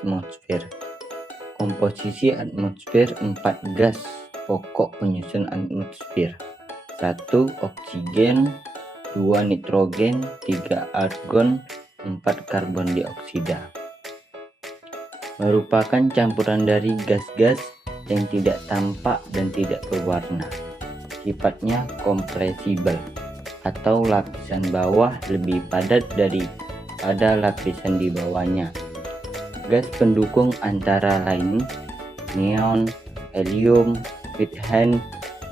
atmosfer. Komposisi atmosfer 4 gas pokok penyusun atmosfer. 1 oksigen, 2 nitrogen, 3 argon, 4 karbon dioksida. Merupakan campuran dari gas-gas yang tidak tampak dan tidak berwarna. Sifatnya kompresibel atau lapisan bawah lebih padat daripada lapisan di bawahnya. Gas pendukung antara lain neon, helium, methane,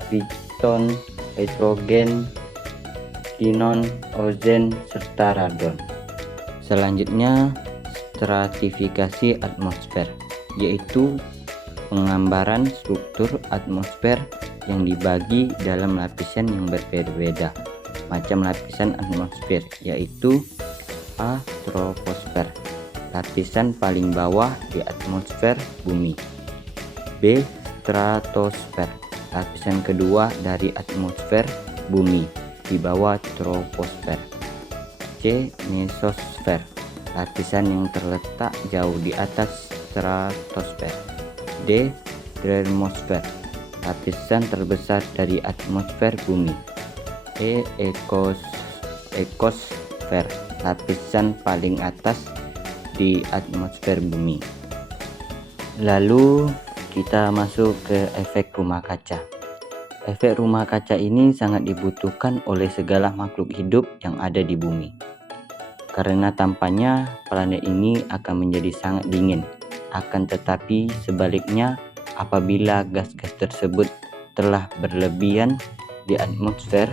krypton, hidrogen, xenon, ozon, serta radon. Selanjutnya, stratifikasi atmosfer, yaitu penggambaran struktur atmosfer yang dibagi dalam lapisan yang berbeda-beda. Macam lapisan atmosfer yaitu A. Troposfer, lapisan paling bawah di atmosfer bumi. B. Stratosfer, lapisan kedua dari atmosfer bumi di bawah troposfer. C. Mesosfer, lapisan yang terletak jauh di atas stratosfer. D. Termosfer, lapisan terbesar dari atmosfer bumi. E. Ekosfer, lapisan paling atas di atmosfer bumi. Lalu kita masuk ke efek rumah kaca. Efek rumah kaca ini sangat dibutuhkan oleh segala makhluk hidup yang ada di bumi. Karena tampaknya planet ini akan menjadi sangat dingin. Akan tetapi sebaliknya, apabila gas-gas tersebut telah berlebihan di atmosfer,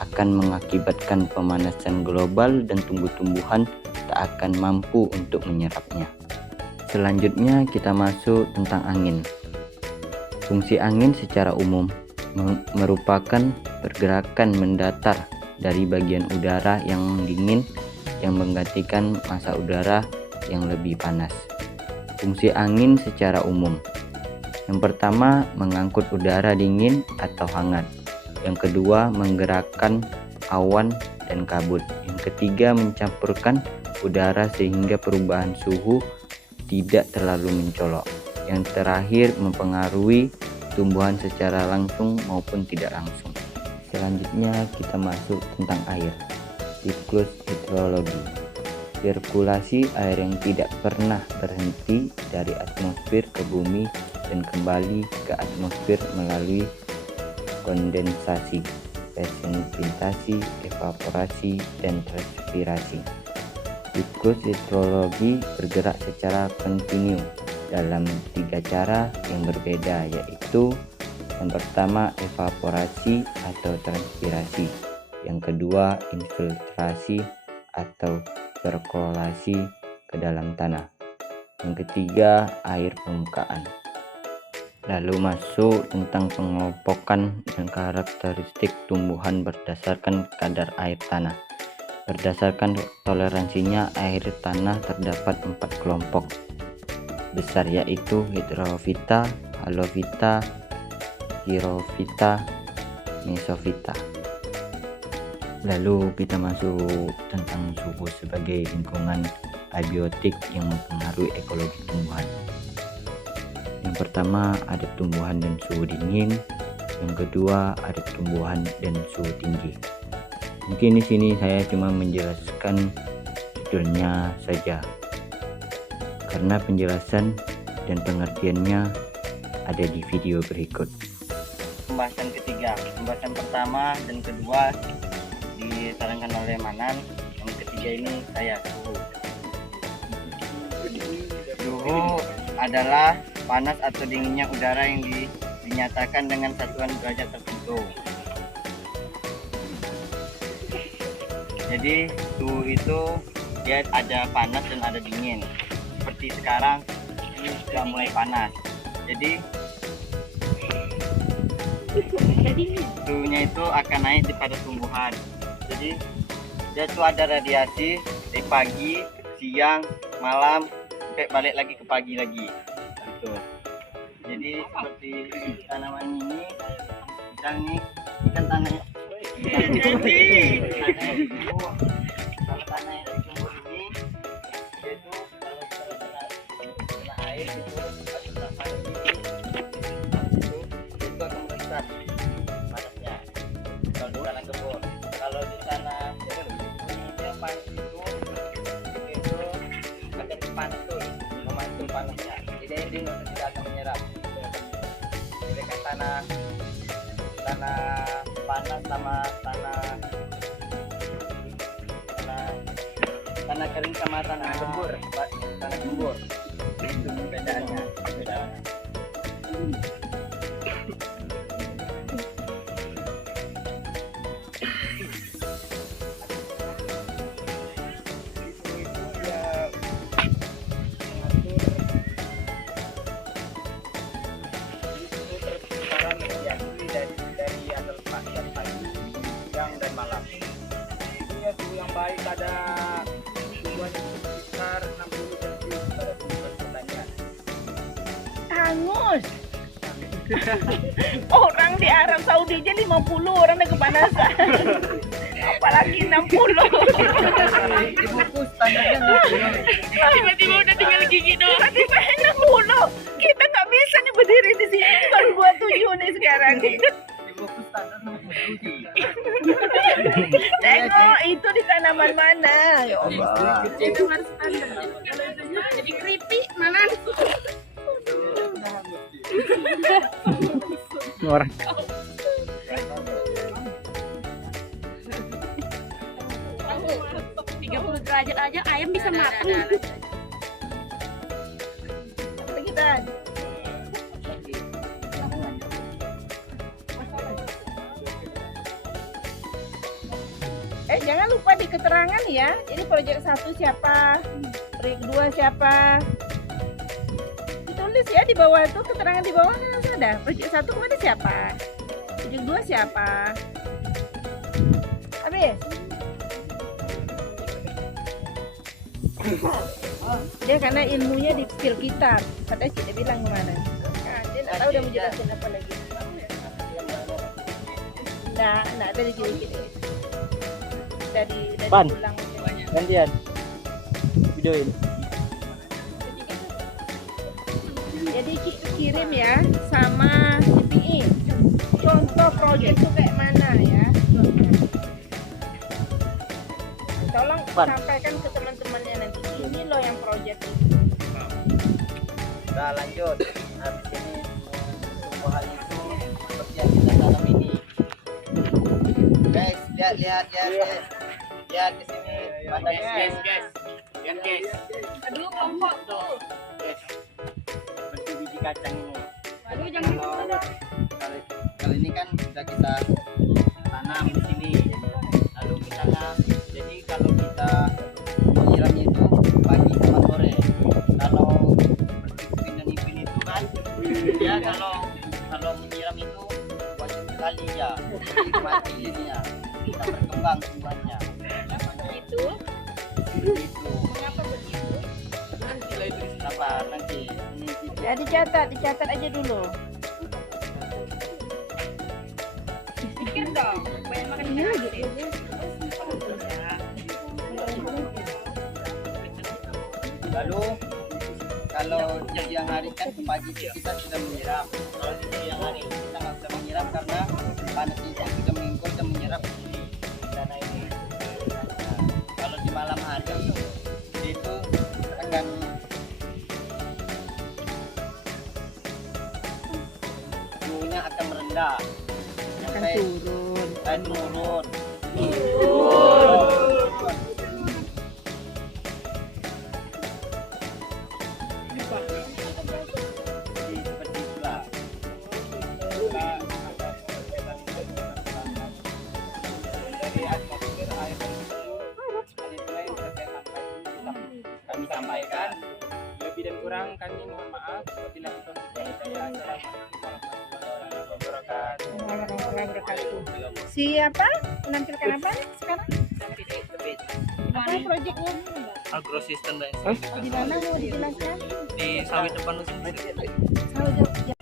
akan mengakibatkan pemanasan global dan tumbuh-tumbuhan tak akan mampu untuk menyerapnya. Selanjutnya kita masuk tentang angin. Fungsi angin secara umum merupakan pergerakan mendatar dari bagian udara yang dingin yang menggantikan massa udara yang lebih panas. Fungsi angin secara umum. Yang pertama, mengangkut udara dingin atau hangat. Yang kedua, menggerakkan awan dan kabut. Yang ketiga, mencampurkan udara sehingga perubahan suhu tidak terlalu mencolok. Yang terakhir, mempengaruhi tumbuhan secara langsung maupun tidak langsung. Selanjutnya kita masuk tentang air. Siklus hidrologi. Sirkulasi air yang tidak pernah berhenti dari atmosfer ke bumi dan kembali ke atmosfer melalui kondensasi, presipitasi, evaporasi, dan transpirasi. Siklus hidrologi bergerak secara kontinu dalam 3 cara yang berbeda, yaitu yang pertama evaporasi atau transpirasi, yang kedua infiltrasi atau sirkulasi ke dalam tanah, yang ketiga air permukaan. Lalu masuk tentang pengelompokan dan karakteristik tumbuhan berdasarkan kadar air tanah. Berdasarkan toleransinya, air tanah terdapat 4 kelompok besar, yaitu hidrofita, halofita, xerophyta, mesofita. Lalu kita masuk tentang suhu sebagai lingkungan abiotik yang mempengaruhi ekologi tumbuhan. Yang pertama ada tumbuhan dan suhu dingin, yang kedua ada tumbuhan dan suhu tinggi. Mungkin di sini saya cuma menjelaskan judulnya saja, karena penjelasan dan pengertiannya ada di video berikut. Pembahasan ketiga, pembahasan pertama dan kedua disarankan oleh Manan, yang ketiga ini saya suhu. Suhu adalah panas atau dinginnya udara yang dinyatakan dengan satuan derajat tertentu. Jadi suhu itu dia ada panas dan ada dingin. Seperti sekarang ini sudah mulai panas. Jadi suhunya itu akan naik pada tumbuhan. Jadi dia itu ada radiasi dari pagi, siang, malam sampai balik lagi ke pagi lagi. Gitu. Jadi seperti tanaman ini, misalnya nih, ikan tanah. Kalau tanah yang dijemur ini, yaitu tanah panas sama tanah kering sama tanah gembur. Tanah gembur. Itu perbedaannya. Siang dan malam. Ini ya suhu yang baik ada suhunya sekitar 60 Celcius pada suhu pertanian. Hangus. Orang di Arab Saudi aja 50 orang udah kepanasan. Apalagi 60. Dibungkus standarnya 60. Tiba-tiba udah tinggal gigi doang. Tiba-tiba 60. Kita nggak bisa nih berdiri di sini. Baru 27 nih sekarang. Dibungkus standar 60. Tengok itu di tanaman mana. Ya Allah. Itu harus standar. Jadi keripik mana? Orang 30 derajat aja ayam bisa matang. Apa kita? Jangan lupa di keterangan ya. Jadi proyek 1 siapa? Proyek 2 siapa? Ditulis ya di bawah itu, keterangan di bawah kan harus ada. Proyek 1 kemana siapa? Proyek 2 siapa? Habis? Dia karena ilmunya di skill kita. Katanya kita bilang kemana? Nah, dia nggak tahu udah mau jelasin apa lagi. Nah ada di gini-gini. Dari Pan. pulang gantian videoin. Jadi kirim ya sama CPI contoh proyek itu kayak mana ya. Tolong Pan. sampaikan ke teman-temannya nanti ini loh yang proyek itu. Udah lanjut. Habis ini tumbuhan itu seperti yang kita tanam ini. Guys, lihat lihat ke sini. Badannya. Guys. Aduh, kelompok tuh. Seperti biji kacang ini. Aduh, jangan Kalau ini kan sudah kita tanam di sini. Lalu kita jadi kalau kita menyiramnya itu pagi sama sore. Kalau seperti dan ipin itu kan, ya kalau menyiram itu wajib sekali ya. Mati ininya, kita berkembang tumbuhannya. itu. Begitu. Mengapa begitu? Apa nanti ini Ya dicatat aja dulu. Pikir dong, banyak makan ikan asin. lalu kalau di siang hari kan pagi kita sudah menyiram. Kalau di siang hari kita nggak bisa menyiram karena panas itu sudah mengimpul dan menyerap di tanah ini. Nah, kalau di malam hari itu akan suhunya akan merendah sampai turun. Jadi seperti itulah. Dari atmosfer air kami sampaikan. Lebih dan kurang kami mohon maaf apabila kita Siapa menampilkan apa sekarang? Apa proyeknya? agrosistem dan Di mana mau dijelaskan? di sawit depan sendiri. Sawit